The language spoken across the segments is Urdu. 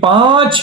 5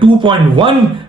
2.1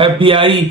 FBI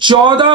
14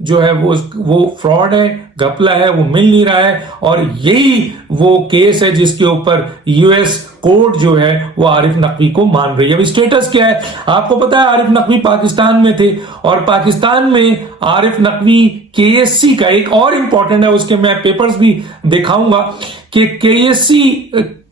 جو ہے وہ فراڈ ہے, گھپلا ہے, وہ مل نہیں رہا ہے, اور یہی وہ کیس ہے جس کے اوپر یو ایس کورٹ جو ہے وہ عارف نقوی کو مان رہی ہے. اب اسٹیٹس کیا ہے آپ کو پتا ہے, عارف نقوی پاکستان میں تھے, اور پاکستان میں عارف نقوی KSC کا ایک اور امپورٹنٹ ہے, اس کے میں پیپرز بھی دکھاؤں گا کہ KSC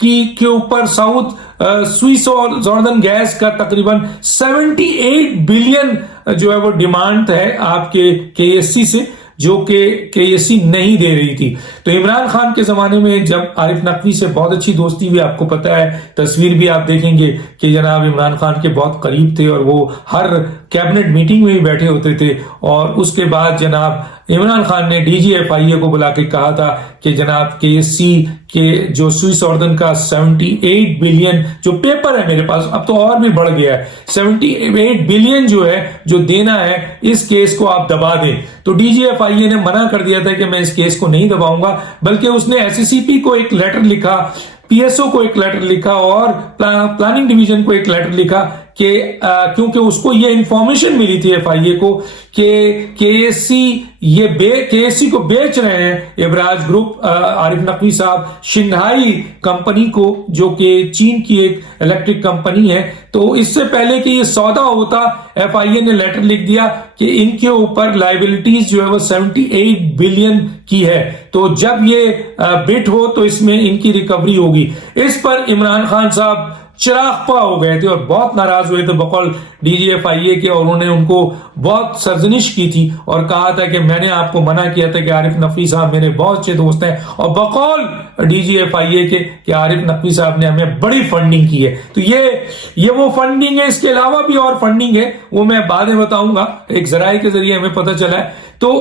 کے اوپر سوئس اور جارڈن گیس کا تقریباً 78 بلین جو ہے وہ ڈیمانڈ ہے آپ کے KSC سے, جو کہ KSC نہیں دے رہی تھی. تو عمران خان کے زمانے میں جب عارف نقوی سے بہت اچھی دوستی ہوئی, آپ کو پتا ہے تصویر بھی آپ دیکھیں گے کہ جناب عمران خان کے بہت قریب تھے, اور وہ ہر کیبنٹ میٹنگ میں بھی بیٹھے ہوتے تھے, اور اس کے بعد جناب عمران خان نے DGFIA کو بلا کے کہا تھا کہ جناب KSC کے جو سوئس اردن کا 78 بلین جو پیپر ہے میرے پاس, اب تو اور بھی بڑھ گیا ہے, 78 بلین جو ہے جو دینا ہے اس کیس کو آپ دبا دیں. تو DGFIA نے منع کر دیا تھا کہ میں اس کیس کو نہیں دباؤں گا, بلکہ اس نے SCCP کو ایک لیٹر لکھا, PSO کو ایک لیٹر لکھا, اور پلاننگ ڈویژن کو ایک لیٹر لکھا کہ کیونکہ اس کو یہ انفارمیشن ملی تھی FIA کو کہ KSC کو بیچ رہے ہیں ابراج گروپ, عارف نقوی صاحب شنگھائی کمپنی کو, جو کہ چین کی ایک الیکٹرک کمپنی ہے. تو اس سے پہلے کہ یہ سودا ہوتا FIA نے لیٹر لکھ دیا کہ ان کے اوپر لائبلٹیز جو ہے وہ 78 بلین کی ہے, تو جب یہ بٹ ہو تو اس میں ان کی ریکوری ہوگی. اس پر عمران خان صاحب چراغ ہو گئے تھے اور بہت ناراض ہوئے تھے بقول DGFIA کے, اور انہوں نے ان کو بہت سرزنش کی تھی اور کہا تھا کہ میں نے آپ کو منع کیا تھا کہ عارف نقوی صاحب میرے بہت اچھے دوست ہیں, اور بقول DGFIA کے کہ عارف نقوی صاحب نے ہمیں بڑی فنڈنگ کی ہے. تو یہ وہ فنڈنگ ہے, اس کے علاوہ بھی اور فنڈنگ ہے, وہ میں بعد میں بتاؤں گا, ایک ذرائع کے ذریعے ہمیں پتہ چلا ہے. تو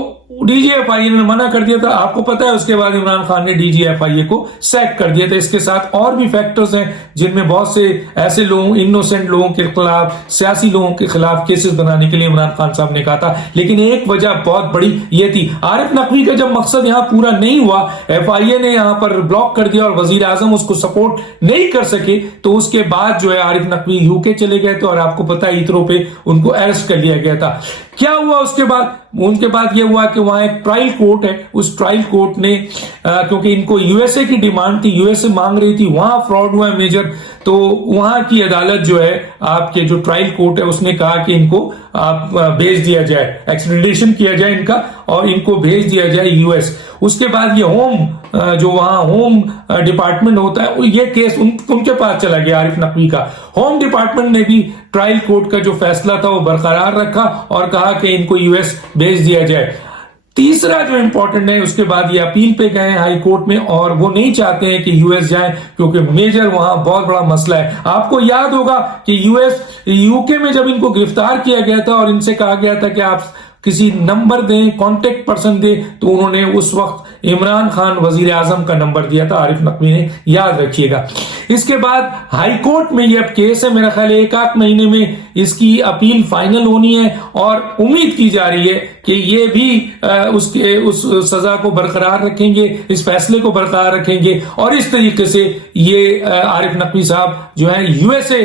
DGFIA نے منع کر دیا تھا, آپ کو پتا ہے اس کے بعد عمران خان نے DGFIA کو سیک کر دیا تھا. اس کے ساتھ اور بھی فیکٹرز ہیں جن میں بہت سے ایسے لوگوں, انوسینٹ لوگوں کے خلاف, سیاسی لوگوں کے خلاف کیسز بنانے کے لیے عمران خان صاحب نے کہا تھا. لیکن ایک وجہ بہت بڑی یہ تھی, عارف نقوی کا جب مقصد یہاں پورا نہیں ہوا, FIA نے یہاں پر بلاک کر دیا اور وزیر اعظم اس کو سپورٹ نہیں کر سکے, تو اس کے بعد جو ہے عارف نقوی UK چلے گئے تھے, اور آپ کو پتا ہے ایتھرو پہ ان کو اریسٹ کر لیا گیا تھا. کیا ہوا اس کے بعد؟ ان کے بعد یہ ہوا کہ وہاں ایک ٹرائل کورٹ ہے, اس ٹرائل کورٹ نے کیونکہ ان کو USA کی ڈیمانڈ تھی, USA مانگ رہی تھی, وہاں فراڈ ہوا ہے میجر, تو وہاں کی عدالت جو ہے آپ کے جو ٹرائل کورٹ ہے اس نے کہا کہ ان کو آپ بھیج دیا جائے, ایکسٹریڈیشن کیا جائے ان کا, اور ان کو بھیج دیا جائے US. اس کے بعد یہ جو وہاں ہوم ڈپارٹمنٹ ہوتا ہے, یہ کیس ان کے پاس چلا گیا عارف نقوی کا. ہوم ڈپارٹمنٹ نے بھی ٹرائل کورٹ کا جو فیصلہ تھا وہ برقرار رکھا اور کہا کہ ان کو US بھیج دیا جائے. تیسرا جو امپورٹنٹ ہے, اس کے بعد یہ اپیل پہ گئے ہائی کورٹ میں, اور وہ نہیں چاہتے ہیں کہ US جائیں کیونکہ میجر وہاں بہت بڑا مسئلہ ہے. آپ کو یاد ہوگا کہ UK میں جب ان کو گرفتار کیا گیا تھا اور ان سے کہا گیا تھا کہ آپ کسی نمبر دیں, کانٹیکٹ پرسن دیں, تو انہوں نے اس وقت عمران خان وزیر اعظم کا نمبر دیا تھا, عارف نقوی نے, یاد رکھیے گا. اس کے بعد ہائی کورٹ میں یہ اب کیس ہے, میرا خیال ہے 1-8 مہینے میں اس کی اپیل فائنل ہونی ہے, اور امید کی جا رہی ہے کہ یہ بھی اس سزا کو برقرار رکھیں گے, اس فیصلے کو برقرار رکھیں گے, اور اس طریقے سے یہ عارف نقوی صاحب جو ہیں USA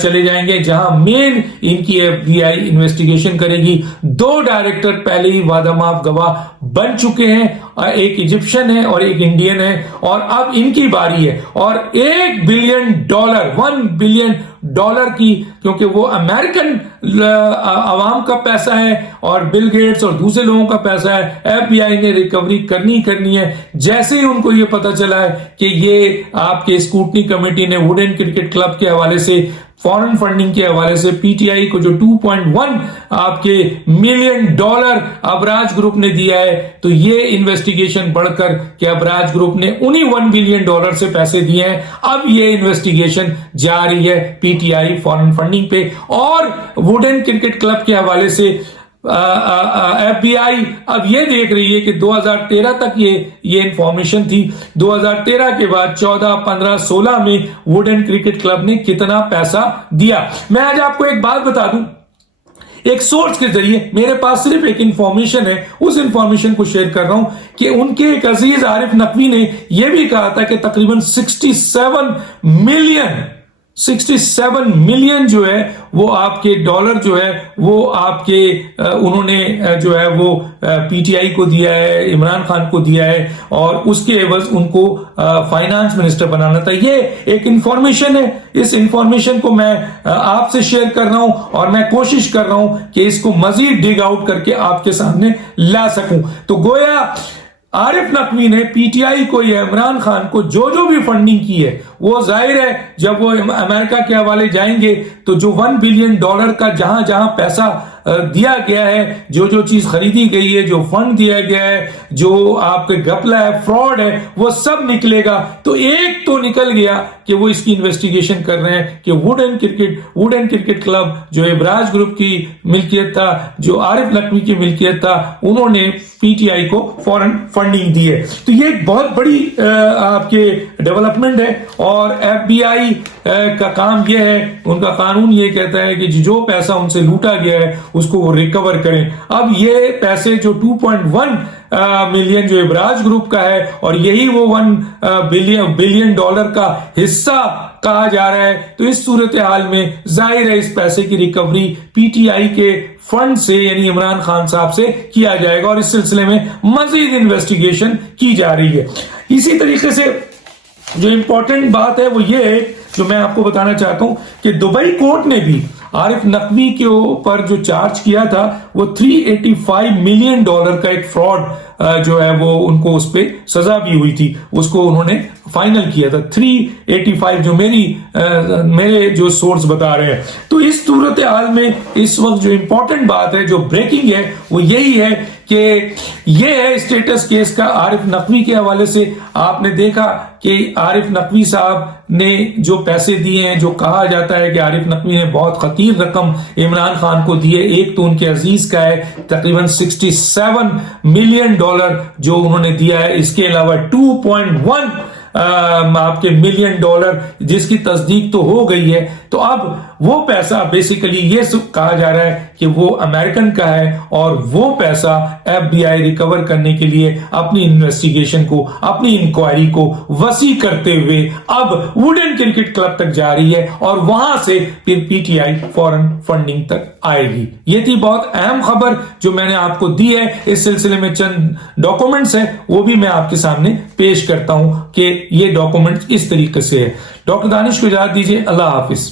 چلے جائیں گے, جہاں مین ان کی FBI انویسٹیگیشن کرے گی. 2 ڈائریکٹر پہلے ہی وعدہ معاف گواہ بن چکے ہیں, ایک ایجپشن ہے اور ایک انڈین ہے, اور اب ان کی باری ہے. اور $1 بلین کی, کیونکہ وہ امریکن عوام کا پیسہ ہے اور بل گیٹس اور دوسرے لوگوں کا پیسہ ہے, FBI نے ریکوری کرنی ہے. جیسے ہی ان کو یہ پتا چلا ہے کہ یہ آپ کے اسکوٹنی کمیٹی نے ووڈن کرکٹ کلب کے حوالے سے, فورن فنڈنگ کے حوالے سے PTI کو جو $2.1 آپ کے ملین ابراج گروپ نے دیا ہے, تو یہ انویسٹیگیشن بڑھ کر کہ ابراج گروپ نے انہی $1 بلین سے پیسے دیے ہیں. اب یہ انویسٹیگیشن جاری ہے PTI فورن فنڈنگ پہ, اور ووڈن کرکٹ کلب کے حوالے سے FBI اب یہ دیکھ رہی ہے کہ 2013 تک یہ انفارمیشن تھی, 2013 کے بعد 14, 15, 16 میں ووڈن کرکٹ کلب نے کتنا پیسہ دیا. میں آج آپ کو ایک بات بتا دوں, ایک سورس کے ذریعے میرے پاس صرف ایک انفارمیشن ہے, اس انفارمیشن کو شیئر کر رہا ہوں کہ ان کے ایک عزیز عارف نقوی نے یہ بھی کہا تھا کہ تقریباً 67 ملین 67 ملین جو ہے وہ آپ کے ڈالر جو ہے وہ آپ کے انہوں نے جو ہے وہ پی ٹی آئی کو دیا ہے، عمران خان کو دیا ہے، اور اس کے عوض ان کو فائنانس منسٹر بنانا تھا۔ یہ ایک انفارمیشن ہے، اس انفارمیشن کو میں آپ سے شیئر کر رہا ہوں، اور میں کوشش کر رہا ہوں کہ اس کو مزید ڈگ آؤٹ کر کے آپ کے سامنے لا سکوں۔ تو گویا عارف نقوی نے پی ٹی آئی کو یا عمران خان کو جو بھی فنڈنگ کی ہے، وہ ظاہر ہے جب وہ امریکہ کے حوالے جائیں گے تو جو $1 بلین کا جہاں پیسہ دیا گیا ہے، جو چیز خریدی گئی ہے، جو فنڈ دیا گیا ہے، جو آپ کے گپلا ہے، فراڈ ہے، وہ سب نکلے گا۔ تو ایک تو نکل گیا کہ وہ اس کی انویسٹیگیشن کر رہے ہیں کہ ووڈن کرکٹ کلب جو ابراج گروپ کی ملکیت تھا، جو عارف نقوی کی ملکیت تھا، انہوں نے پی ٹی آئی کو فوراً فنڈنگ دی ہے۔ تو یہ ایک بہت بڑی آپ کے ڈیولپمنٹ ہے، اور ایف بی آئی کا کام یہ ہے، ان کا قانون یہ کہتا ہے کہ جو پیسہ ان سے لوٹا گیا ہے اس کو وہ ریکور کریں۔ اب یہ پیسے جو 2.1 ملین جو ابراج گروپ کا ہے، اور یہی وہ $1 بلین کا حصہ کہا جا رہا ہے، تو اس صورتحال میں ظاہر ہے اس پیسے کی ریکوری پی ٹی آئی کے فنڈ سے یعنی عمران خان صاحب سے کیا جائے گا، اور اس سلسلے میں مزید انویسٹیگیشن کی جا رہی ہے۔ اسی طریقے سے جو امپورٹنٹ بات ہے وہ یہ ہے جو میں آپ کو بتانا چاہتا ہوں کہ دبئی کورٹ نے بھی عارف نقوی کے اوپر جو چارج کیا تھا وہ $385 ملین کا ایک فراڈ جو ہے وہ ان کو اس پہ سزا بھی ہوئی تھی، اس کو انہوں نے فائنل کیا تھا 385 جو میرے جو سورس بتا رہے ہیں۔ تو اس صورتحال میں اس وقت جو امپورٹنٹ بات ہے، جو بریکنگ ہے، وہ یہی ہے کہ یہ ہے اسٹیٹس کیس کا عارف نقوی کے حوالے سے۔ آپ نے دیکھا کہ عارف نقوی صاحب نے جو پیسے دیے ہیں، جو کہا جاتا ہے کہ عارف نقوی نے بہت خطیر رقم عمران خان کو دی ہے، ایک تو ان کے عزیز کا ہے تقریباً $67 ملین جو انہوں نے دیا ہے، اس کے علاوہ 2.1 آپ کے ملین جس کی تصدیق تو ہو گئی ہے۔ تو اب وہ پیسہ بیسیکلی یہ کہا جا رہا ہے کہ وہ امریکن کا ہے، اور وہ پیسہ ایف بی آئی ریکور کرنے کے لیے اپنی انویسٹیگیشن کو، اپنی انکوائری کو وسیع کرتے ہوئے اب ووڈن کرکٹ کلب تک جا رہی ہے، اور وہاں سے پھر P T I foreign funding تک آئے گی۔ یہ تھی بہت اہم خبر جو میں نے آپ کو دی ہے۔ اس سلسلے میں چند ڈاکومنٹس ہیں، وہ بھی میں آپ کے سامنے پیش کرتا ہوں کہ یہ ڈاکومنٹ اس طریقے سے ہے۔ ڈاکٹر دانش کو اجازت دیجیے، اللہ حافظ۔